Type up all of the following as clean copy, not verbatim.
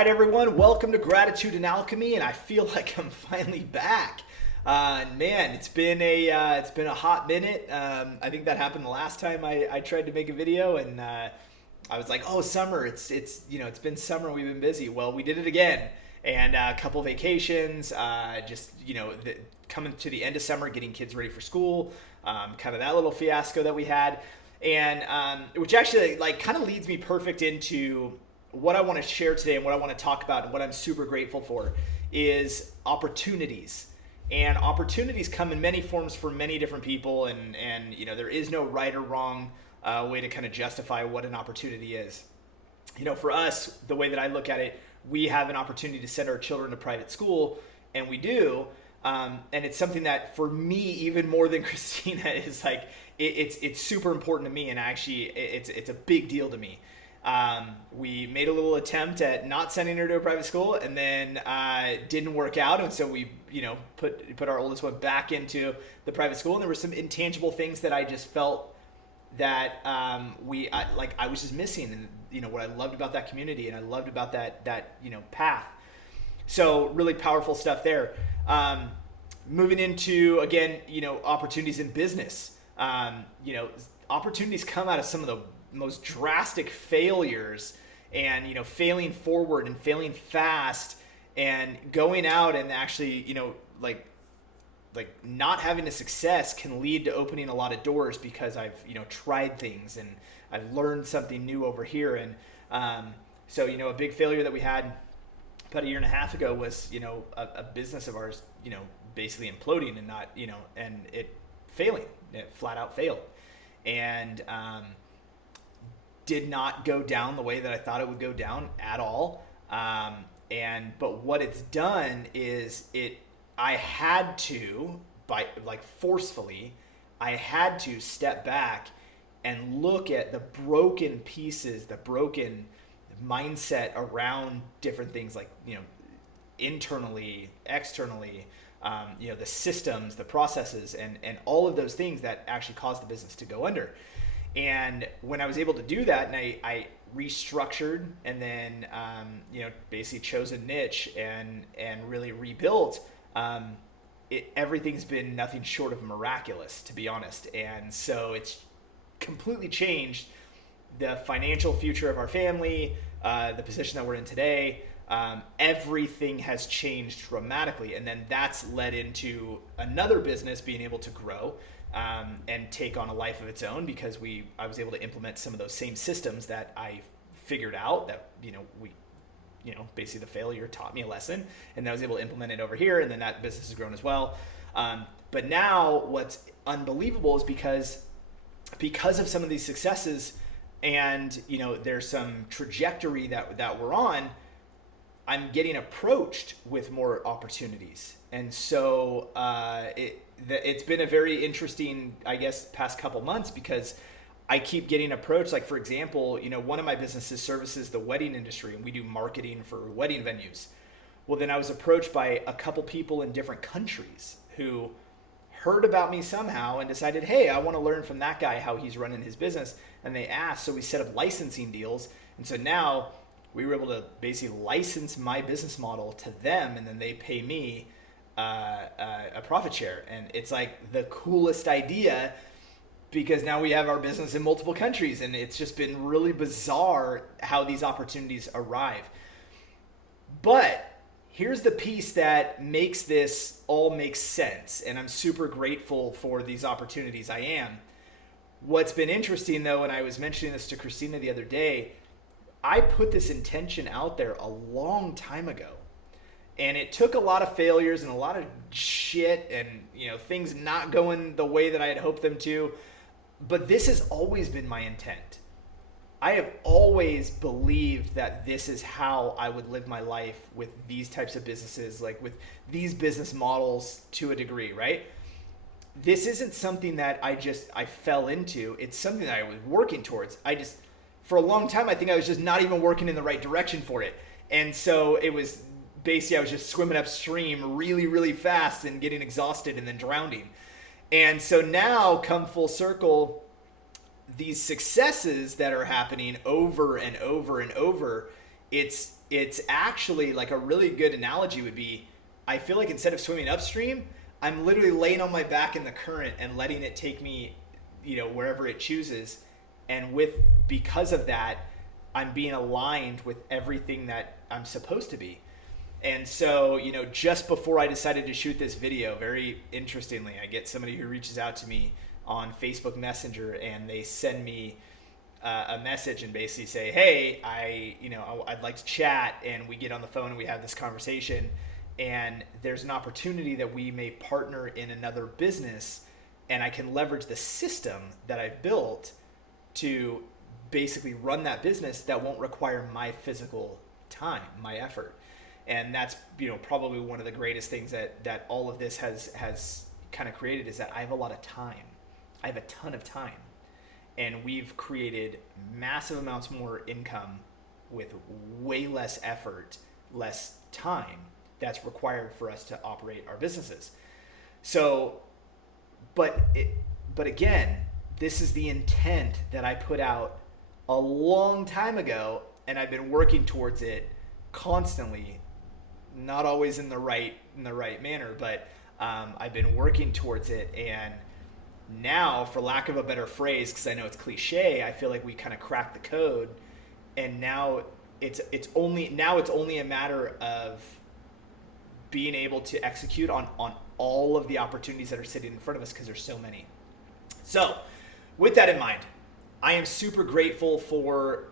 right, everyone, welcome to Gratitude and Alchemy, and I feel like I'm finally back. Man, it's been a hot minute. I think that happened the last time I tried to make a video, and I was like, oh, summer. It's been summer. We've been busy. Well, we did it again, and a couple vacations. Coming to the end of summer, getting kids ready for school. Kind of that little fiasco that we had, and which actually like kind of leads me perfect into what I want to share today and what I want to talk about and what I'm super grateful for is opportunities. And opportunities come in many forms for many different people, and there is no right or wrong way to kind of justify what an opportunity is. For us, the way that I look at it, we have an opportunity to send our children to private school, and we do. And it's something that for me, even more than Christina, is like it's super important to me, and actually it's a big deal to me. We made a little attempt at not sending her to a private school, and then didn't work out, and so we put our oldest one back into the private school, and there were some intangible things that I just felt that I was just missing, and what I loved about that community, and I loved about that path. So really powerful stuff there. Moving into again opportunities in business. Opportunities come out of some of the most drastic failures, and failing forward and failing fast, and going out and actually like not having a success can lead to opening a lot of doors, because I've tried things and I've learned something new over here. And so a big failure that we had about a year and a half ago was a business of ours basically imploding and not and it failing. It flat out failed, and did not go down the way that I thought it would go down at all. But what it's done is I had to, forcefully, I had to step back and look at the broken pieces, the broken mindset around different things, like, internally, externally, the systems, the processes, and all of those things that actually caused the business to go under. And when I was able to do that, and I restructured, and then basically chose a niche and really rebuilt, everything's been nothing short of miraculous, to be honest. And so it's completely changed the financial future of our family, the position that we're in today. Everything has changed dramatically, and then that's led into another business being able to grow. And take on a life of its own, because I was able to implement some of those same systems that I figured out that, basically the failure taught me a lesson, and I was able to implement it over here, and then that business has grown as well. But now what's unbelievable is because of some of these successes, and, there's some trajectory that we're on, I'm getting approached with more opportunities. And so it's been a very interesting, I guess, past couple months, because I keep getting approached. Like, for example, one of my businesses services the wedding industry, and we do marketing for wedding venues. Well, then I was approached by a couple people in different countries who heard about me somehow and decided, hey, I want to learn from that guy how he's running his business. And they asked, so we set up licensing deals. And so now we were able to basically license my business model to them, and then they pay me a profit share. And it's like the coolest idea, because now we have our business in multiple countries, and it's just been really bizarre how these opportunities arrive. But here's the piece that makes this all make sense, and I'm super grateful for these opportunities. I am. What's been interesting, though, and I was mentioning this to Christina the other day, I put this intention out there a long time ago, and it took a lot of failures and a lot of shit and things not going the way that I had hoped them to, but this has always been my intent. I have always believed that this is how I would live my life with these types of businesses, like with these business models to a degree, right? This isn't something that I fell into. It's something that I was working towards. For a long time, I think I was just not even working in the right direction for it. And so it was basically, I was just swimming upstream really, really fast and getting exhausted and then drowning. And so now, come full circle, these successes that are happening over and over and over, it's it's actually like a really good analogy would be, I feel like instead of swimming upstream, I'm literally laying on my back in the current and letting it take me, wherever it chooses. And because of that, I'm being aligned with everything that I'm supposed to be. And so, just before I decided to shoot this video, very interestingly, I get somebody who reaches out to me on Facebook Messenger, and they send me a message and basically say, hey, I'd like to chat. And we get on the phone and we have this conversation, and there's an opportunity that we may partner in another business, and I can leverage the system that I've built to basically run that business that won't require my physical time, my effort. And that's, probably one of the greatest things that all of this has kind of created, is that I have a lot of time. I have a ton of time. And we've created massive amounts more income with way less effort, less time that's required for us to operate our businesses. So, but again, this is the intent that I put out a long time ago, and I've been working towards it constantly, not always in the right manner, but I've been working towards it. And now, for lack of a better phrase, because I know it's cliche, I feel like we kind of cracked the code, and now it's only a matter of being able to execute on all of the opportunities that are sitting in front of us, because there's so many. So with that in mind, I am super grateful for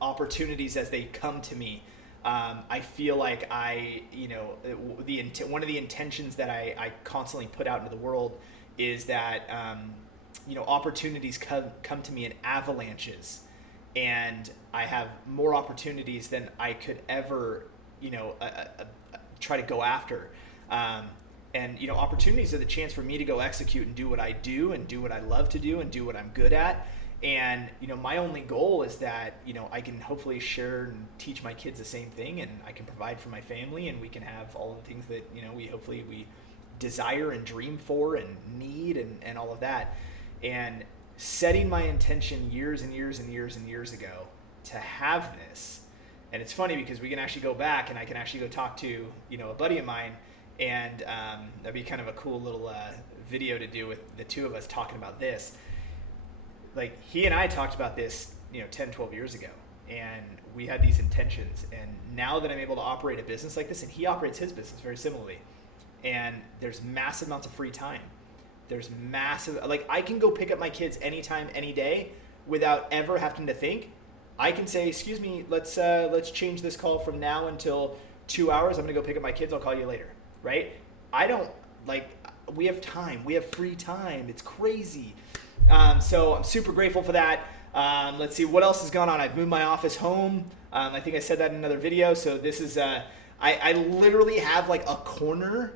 opportunities as they come to me. I feel like one of the intentions that I constantly put out into the world is that opportunities come to me in avalanches, and I have more opportunities than I could ever try to go after. And opportunities are the chance for me to go execute and do what I do, and do what I love to do, and do what I'm good at. And my only goal is that I can hopefully share and teach my kids the same thing, and I can provide for my family, and we can have all the things that we desire and dream for and need, and all of that. And setting my intention years and years and years and years ago to have this. And it's funny because we can actually go back, and I can actually go talk to a buddy of mine, and that'd be kind of a cool little video to do with the two of us talking about this. Like, he and I talked about this 10, 12 years ago, and we had these intentions. And now that I'm able to operate a business like this, and he operates his business very similarly, and there's massive amounts of free time. There's I can go pick up my kids anytime, any day, without ever having to think. I can say, excuse me, let's change this call from now until 2 hours. I'm gonna go pick up my kids. I'll call you later, right? We have time. We have free time. It's crazy. So I'm super grateful for that. Let's see what else has gone on. I've moved my office home. I think I said that in another video. So this is, I literally have like a corner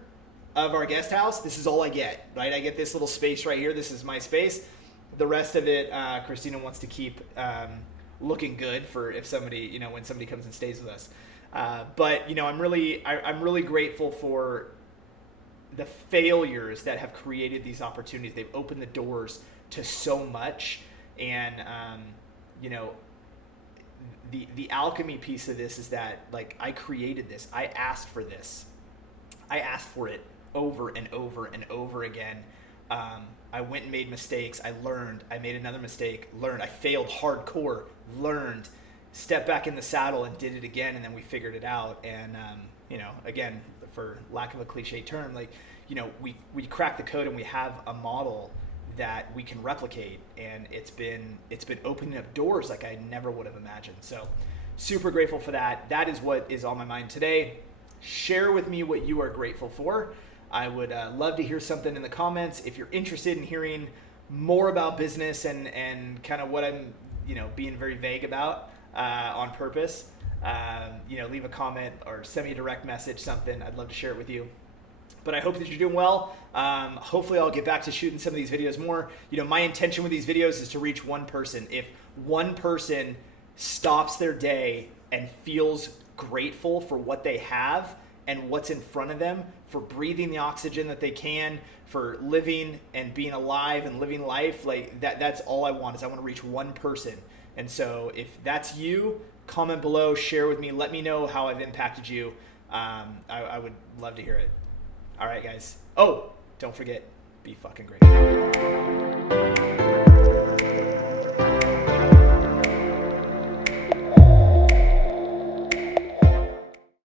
of our guest house. This is all I get, right? I get this little space right here. This is my space. The rest of it, Christina wants to keep looking good for if somebody, when somebody comes and stays with us. But I'm really grateful for the failures that have created these opportunities. They've opened the doors to so much. And the alchemy piece of this is that, like, I created this. I asked for this. I asked for it over and over and over again. I went and made mistakes. I learned. I made another mistake. Learned. I failed hardcore. Learned. Stepped back in the saddle and did it again, and then we figured it out. And again, for lack of a cliche term, we cracked the code, and we have a model that we can replicate, and it's been opening up doors like I never would have imagined. So super grateful for that. That is what is on my mind today. Share with me what you are grateful for. I would love to hear something in the comments. If you're interested in hearing more about business and kind of what I'm being very vague about on purpose, leave a comment or send me a direct message, something. I'd love to share it with you. But I hope that you're doing well. Hopefully I'll get back to shooting some of these videos more. My intention with these videos is to reach one person. If one person stops their day and feels grateful for what they have and what's in front of them, for breathing the oxygen that they can, for living and being alive and living life. Like that's all I want, is I want to reach one person. And so if that's you, comment below, share with me, let me know how I've impacted you. I would love to hear it. All right, guys. Oh, don't forget, be fucking great.